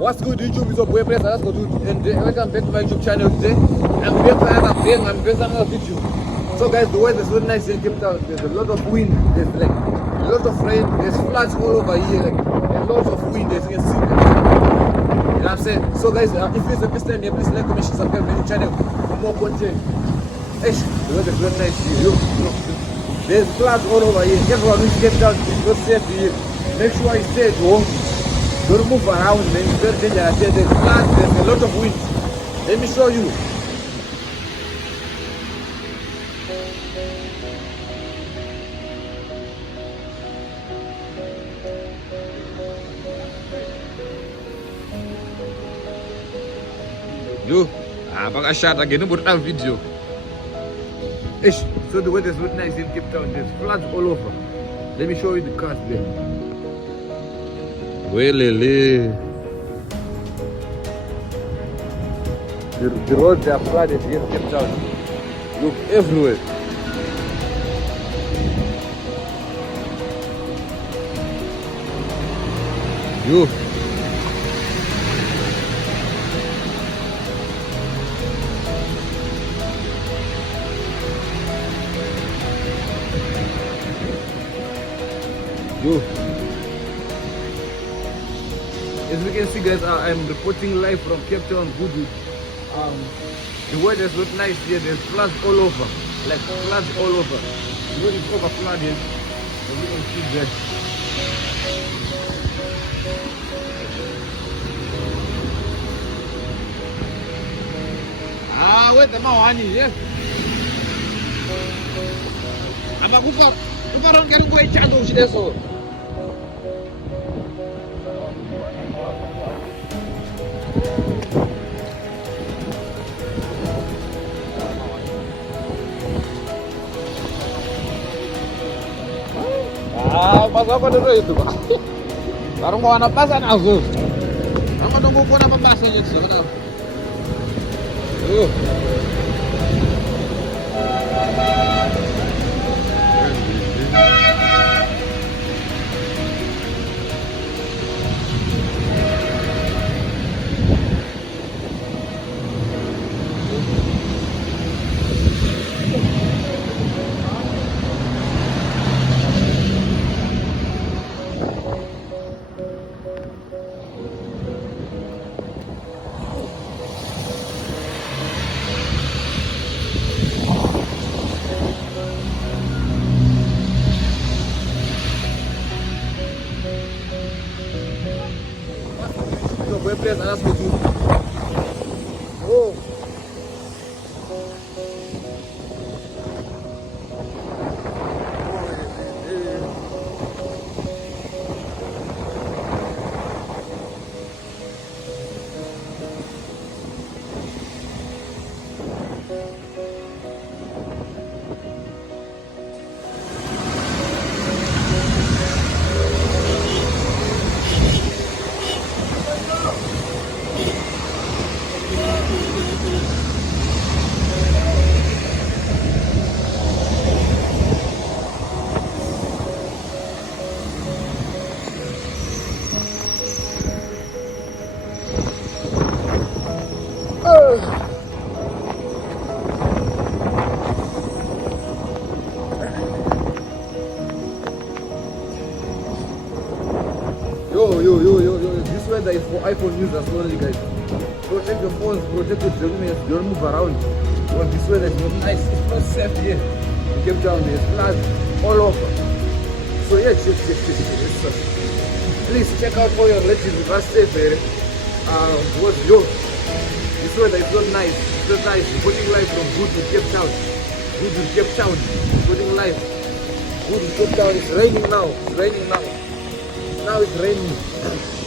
What's good YouTube? It's your boy Press. Let's go to and welcome back to my YouTube channel today. I'm back for another thing. I'm back for another video. So guys, the weather is very nice in Cape Town. There's a lot of wind. There's like a lot of rain. There's floods all over here. Like there's lots of wind. As you can see. You know what I'm saying? So guys, if it's the first time here, please like, comment, share, subscribe to my channel for more content. Eish, the weather is very nice here. Look. There's floods all over here. Everyone who's Cape Town is not safe here. Make sure you stay at home. Don't move around, man. It's very dangerous. There's floods, there's a lot of wind. Let me show you. Yo, apakah shot again? Buat a video. Ish, so the weather is very nice in Cape Town. There's floods all over. Let me show you the cars there. Welele. The roads are flooded here in Cape Town. Look everywhere. Yo. Yo. As we can see guys, I'm reporting live from Cape Town, Goodwood. The weather is not nice here. There's floods all over, like floods all over. The road is over flooded, as you can see there. Wait, the money, yeah. I'm a good you don't get away, Chado, she does so. Pas apa dulu itu Pak? Baru mau napasan aku. Aku nunggu pun apa pasanya di sana. Voy a empezar a subir. Oh. Yo. This weather is for iPhone users only, guys. Protect your phones, protect your documents, don't move around. Because this weather is not nice, it's not safe here. In Cape Town, there's floods all over. So yeah, please check out for your relatives who are safe there. This weather is not nice. It's not nice. Putting live from Goodwood, Cape Town. Goodwood, Cape Town. Putting live. Goodwood, Cape Town. It's raining now. It's raining now. Now it's raining.